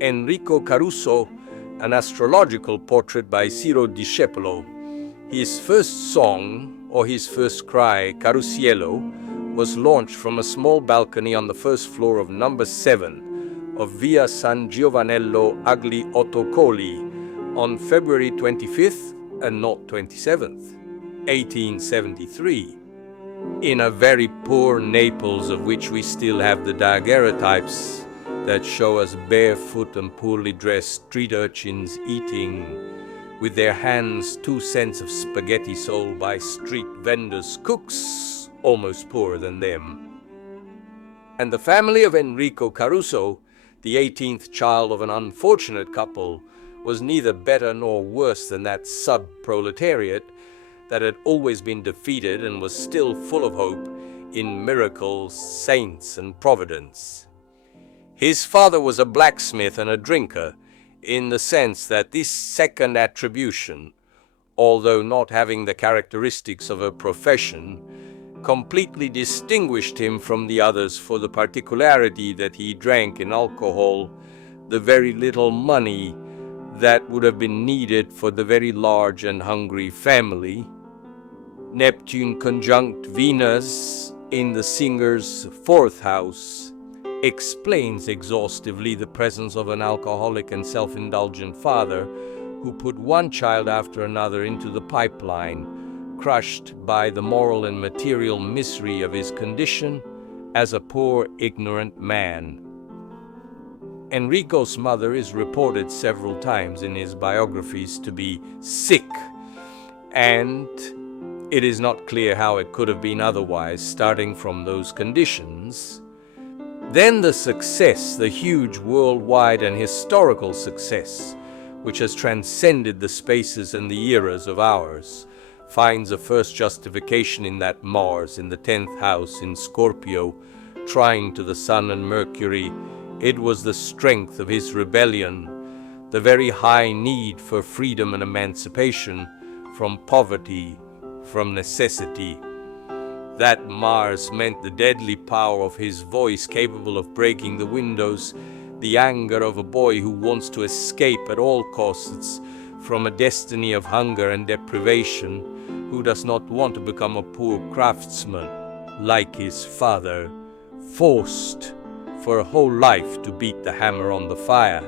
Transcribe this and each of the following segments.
Enrico Caruso, an astrological portrait by Ciro Discepolo. His first song, or his first cry, Carusiello, was launched from a small balcony on the first floor of number 7 of Via San Giovanello agli Ottocoli on February 25th and not 27th, 1873. In a very poor Naples, of which we still have the daguerreotypes that show us barefoot and poorly dressed street urchins eating with their hands 2 cents of spaghetti sold by street vendors' cooks, almost poorer than them. And the family of Enrico Caruso, the 18th child of an unfortunate couple, was neither better nor worse than that sub-proletariat that had always been defeated and was still full of hope in miracles, saints, and providence. His father was a blacksmith and a drinker, in the sense that this second attribution, although not having the characteristics of a profession, completely distinguished him from the others for the particularity that he drank in alcohol the very little money that would have been needed for the very large and hungry family. Neptune conjunct Venus in the singer's 4th house explains exhaustively the presence of an alcoholic and self-indulgent father who put one child after another into the pipeline, crushed by the moral and material misery of his condition as a poor, ignorant man. Enrico's mother is reported several times in his biographies to be sick, and it is not clear how it could have been otherwise, starting from those conditions. Then the success, the huge worldwide and historical success, which has transcended the spaces and the eras of ours, finds a first justification in that Mars in the 10th house in Scorpio, trine to the Sun and Mercury. It was the strength of his rebellion, the very high need for freedom and emancipation from poverty, from necessity. That Mars meant the deadly power of his voice capable of breaking the windows, the anger of a boy who wants to escape at all costs from a destiny of hunger and deprivation, who does not want to become a poor craftsman like his father, forced for a whole life to beat the hammer on the fire.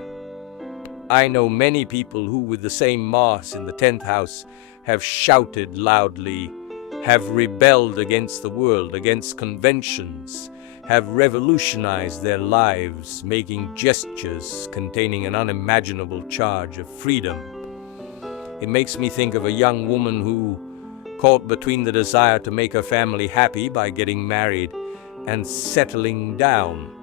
I know many people who, with the same Mars in the 10th house, have shouted loudly, have rebelled against the world, against conventions, have revolutionized their lives, making gestures containing an unimaginable charge of freedom. It makes me think of a young woman who, caught between the desire to make her family happy by getting married and settling down,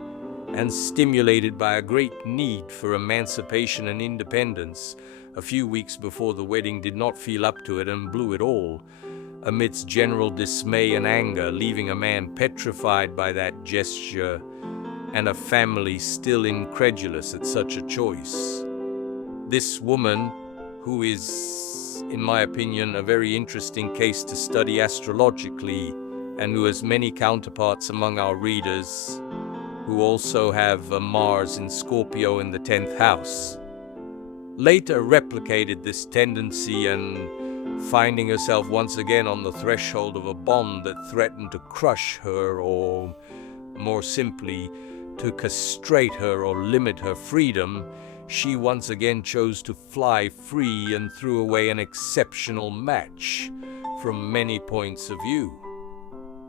and stimulated by a great need for emancipation and independence, a few weeks before the wedding did not feel up to it and blew it all, amidst general dismay and anger, leaving a man petrified by that gesture and a family still incredulous at such a choice. This woman, who is, in my opinion, a very interesting case to study astrologically, and who has many counterparts among our readers, who also have a Mars in Scorpio in the 10th house, later replicated this tendency and, finding herself once again on the threshold of a bond that threatened to crush her, or more simply, to castrate her or limit her freedom, she once again chose to fly free and threw away an exceptional match from many points of view.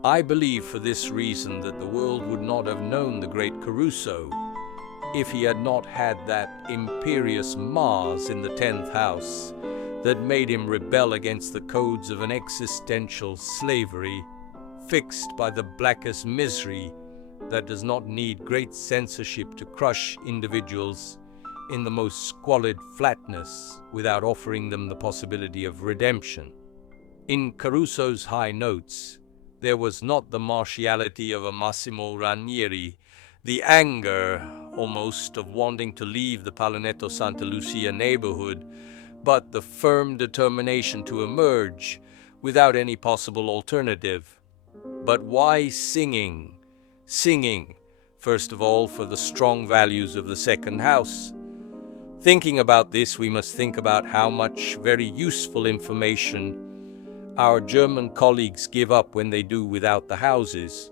I believe for this reason that the world would not have known the great Caruso if he had not had that imperious Mars in the 10th house that made him rebel against the codes of an existential slavery fixed by the blackest misery that does not need great censorship to crush individuals in the most squalid flatness without offering them the possibility of redemption. In Caruso's high notes, there was not the martiality of a Massimo Ranieri, the anger, almost, of wanting to leave the Palinetto Santa Lucia neighborhood, but the firm determination to emerge without any possible alternative. But why singing? Singing, first of all, for the strong values of the 2nd house, Thinking about this, we must think about how much very useful information our German colleagues give up when they do without the houses.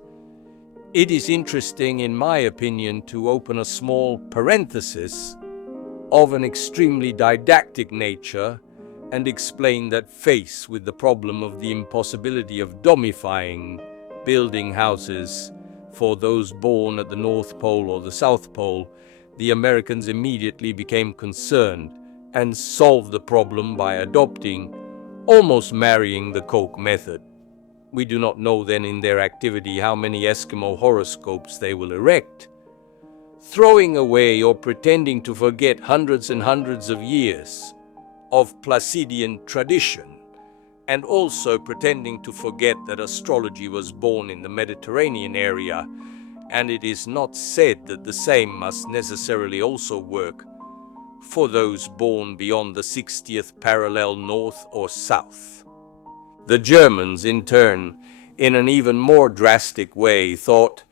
It is interesting, in my opinion, to open a small parenthesis of an extremely didactic nature and explain that faced with the problem of the impossibility of domifying building houses for those born at the North Pole or the South Pole, the Americans immediately became concerned and solved the problem by adopting, almost marrying, the Koch method. We do not know then in their activity how many Eskimo horoscopes they will erect, throwing away or pretending to forget hundreds and hundreds of years of Placidian tradition, and also pretending to forget that astrology was born in the Mediterranean area, and it is not said that the same must necessarily also work for those born beyond the 60th parallel north or south. The Germans, in turn, in an even more drastic way, thought,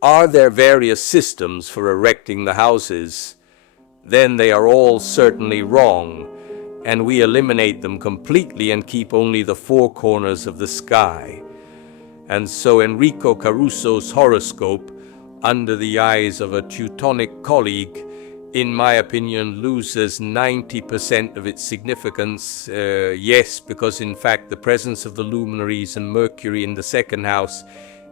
are there various systems for erecting the houses? Then they are all certainly wrong, and we eliminate them completely and keep only the four corners of the sky. And so Enrico Caruso's horoscope, under the eyes of a Teutonic colleague, in my opinion, loses 90% of its significance. Yes, because in fact the presence of the luminaries and Mercury in the second house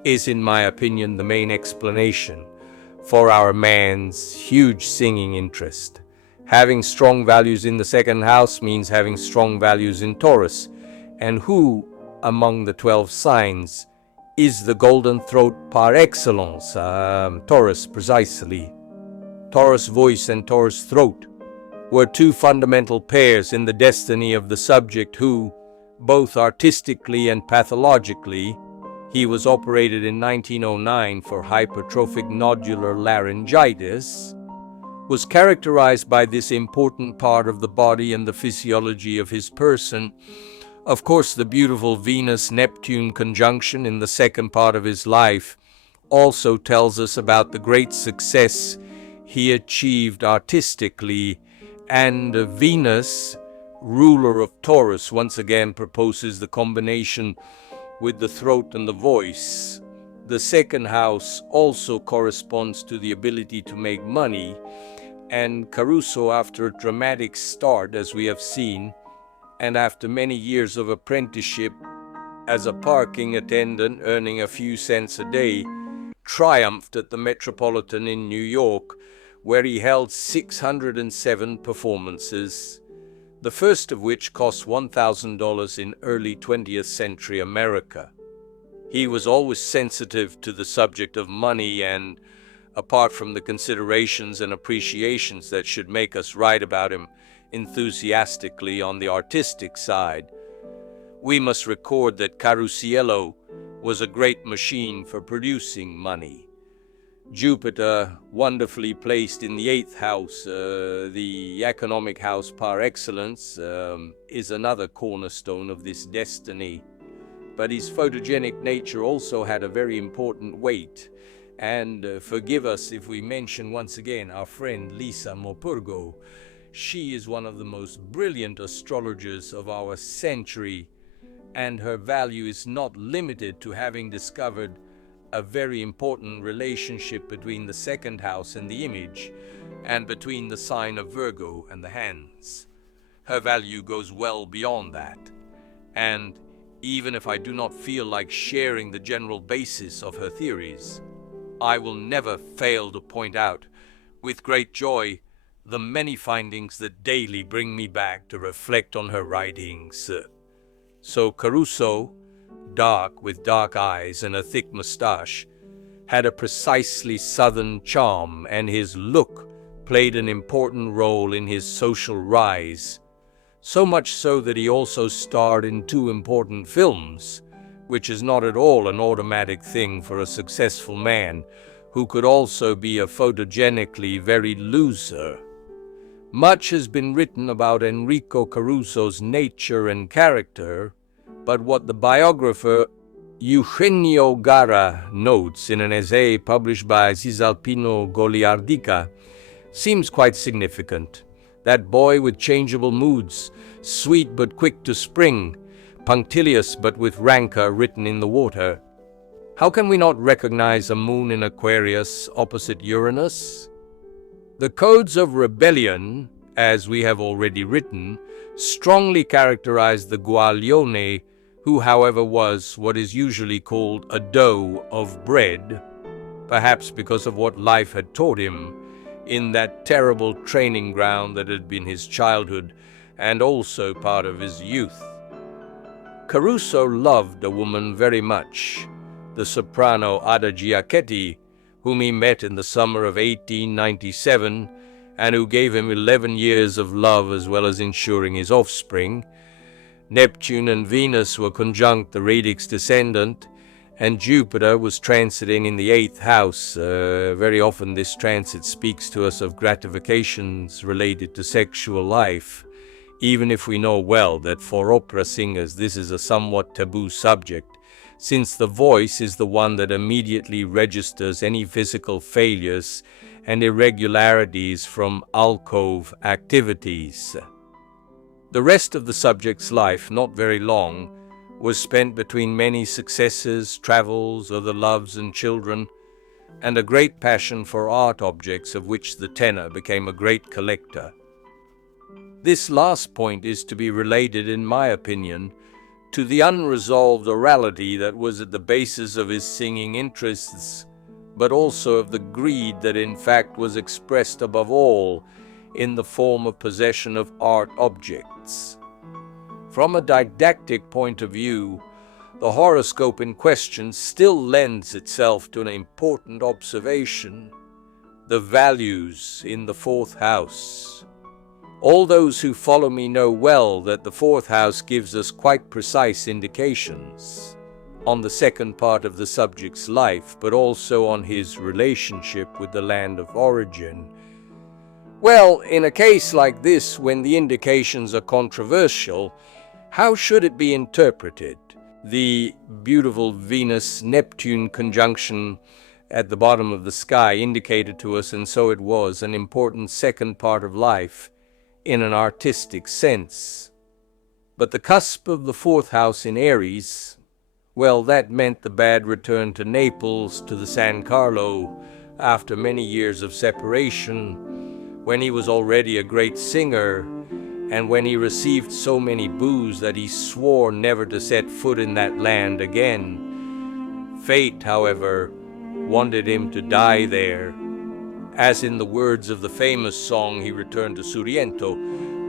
is, in my opinion, the main explanation for our man's huge singing interest. Having strong values in the second house means having strong values in Taurus. And who, among the 12 signs, is the golden throat par excellence? Taurus, precisely. Taurus voice and Taurus throat were two fundamental pairs in the destiny of the subject who, both artistically and pathologically, he was operated in 1909 for hypertrophic nodular laryngitis, was characterized by this important part of the body and the physiology of his person. Of course, the beautiful Venus-Neptune conjunction in the second part of his life also tells us about the great success he achieved artistically, and Venus, ruler of Taurus, once again proposes the combination with the throat and the voice. The second house also corresponds to the ability to make money, and Caruso, after a dramatic start, as we have seen, and after many years of apprenticeship as a parking attendant earning a few cents a day, triumphed at the Metropolitan in New York, where he held 607 performances, the first of which cost $1,000 in early 20th century America. He was always sensitive to the subject of money, and apart from the considerations and appreciations that should make us write about him enthusiastically on the artistic side, we must record that Carusiello was a great machine for producing money. Jupiter, wonderfully placed in the 8th house, the economic house par excellence, is another cornerstone of this destiny. But his photogenic nature also had a very important weight. And forgive us if we mention once again our friend Lisa Mopurgo. She is one of the most brilliant astrologers of our century, and her value is not limited to having discovered a very important relationship between the second house and the image, and between the sign of Virgo and the hands. Her value goes well beyond that, and even if I do not feel like sharing the general basis of her theories, I will never fail to point out, with great joy, the many findings that daily bring me back to reflect on her writings. So Caruso, dark with dark eyes and a thick mustache, had a precisely southern charm, and his look played an important role in his social rise, so much so that he also starred in 2 important films, which is not at all an automatic thing for a successful man who could also be a photogenically very loser. Much has been written about Enrico Caruso's nature and character, but what the biographer Eugenio Gara notes in an essay published by Cisalpino Goliardica seems quite significant. That boy with changeable moods, sweet but quick to spring, punctilious but with rancor written in the water. How can we not recognize a moon in Aquarius opposite Uranus? The codes of rebellion, as we have already written, strongly characterize the Guaglione, who, however, was what is usually called a dough of bread, perhaps because of what life had taught him in that terrible training ground that had been his childhood and also part of his youth. Caruso loved a woman very much, the soprano Ada Giachetti, whom he met in the summer of 1897 and who gave him 11 years of love as well as ensuring his offspring. Neptune and Venus were conjunct the radix descendant, and Jupiter was transiting in the 8th house. Very often this transit speaks to us of gratifications related to sexual life, even if we know well that for opera singers this is a somewhat taboo subject, since the voice is the one that immediately registers any physical failures and irregularities from alcove activities. The rest of the subject's life, not very long, was spent between many successes, travels, other loves and children, and a great passion for art objects of which the tenor became a great collector. This last point is to be related, in my opinion, to the unresolved orality that was at the basis of his singing interests, but also of the greed that in fact was expressed above all in the form of possession of art objects. From a didactic point of view, the horoscope in question still lends itself to an important observation: the values in the 4th house. All those who follow me know well that the 4th house gives us quite precise indications on the second part of the subject's life, but also on his relationship with the land of origin. Well, in a case like this, when the indications are controversial, how should it be interpreted? The beautiful Venus-Neptune conjunction at the bottom of the sky indicated to us, and so it was, an important second part of life in an artistic sense. But the cusp of the 4th house in Aries, well, that meant the bad return to Naples, to the San Carlo, after many years of separation, when he was already a great singer, and when he received so many boos that he swore never to set foot in that land again. Fate, however, wanted him to die there. As in the words of the famous song, he returned to Sorrento,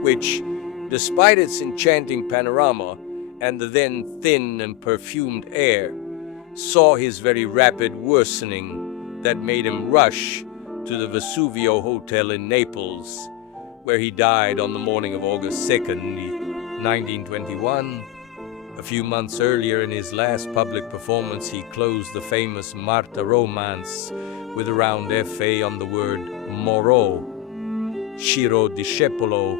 which, despite its enchanting panorama and the then thin and perfumed air, saw his very rapid worsening that made him rush to the Vesuvio Hotel in Naples, where he died on the morning of August 2nd, 1921. A few months earlier, in his last public performance, he closed the famous Marta Romance with a round F.A. on the word Moreau. Ciro Discepolo,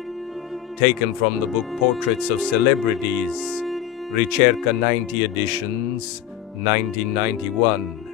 taken from the book Portraits of Celebrities, Ricerca 90 editions, 1991.